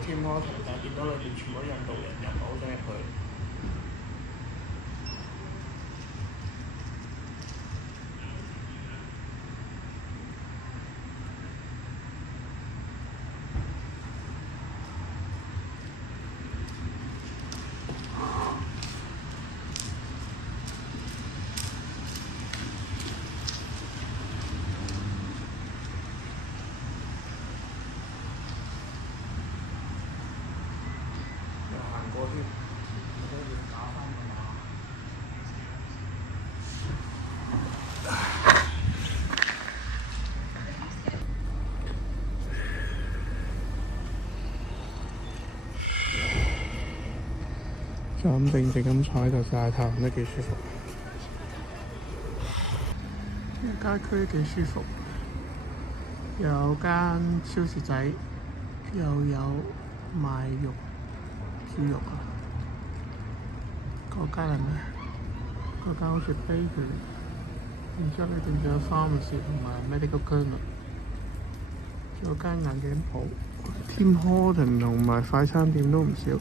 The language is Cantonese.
Tim Hortons，但係見到裏邊全部都印度人，又唔係好想入去。就咁定靜咁坐喺度曬太陽都幾舒服。呢個街區幾舒服，有間超市仔，又有賣肉豬肉啊。嗰間係咩？嗰間好似 bakery，然之後呢邊仲有 pharmacy 同埋 medical corner，仲有間眼鏡鋪，Tim Hortons同埋快餐店都唔少。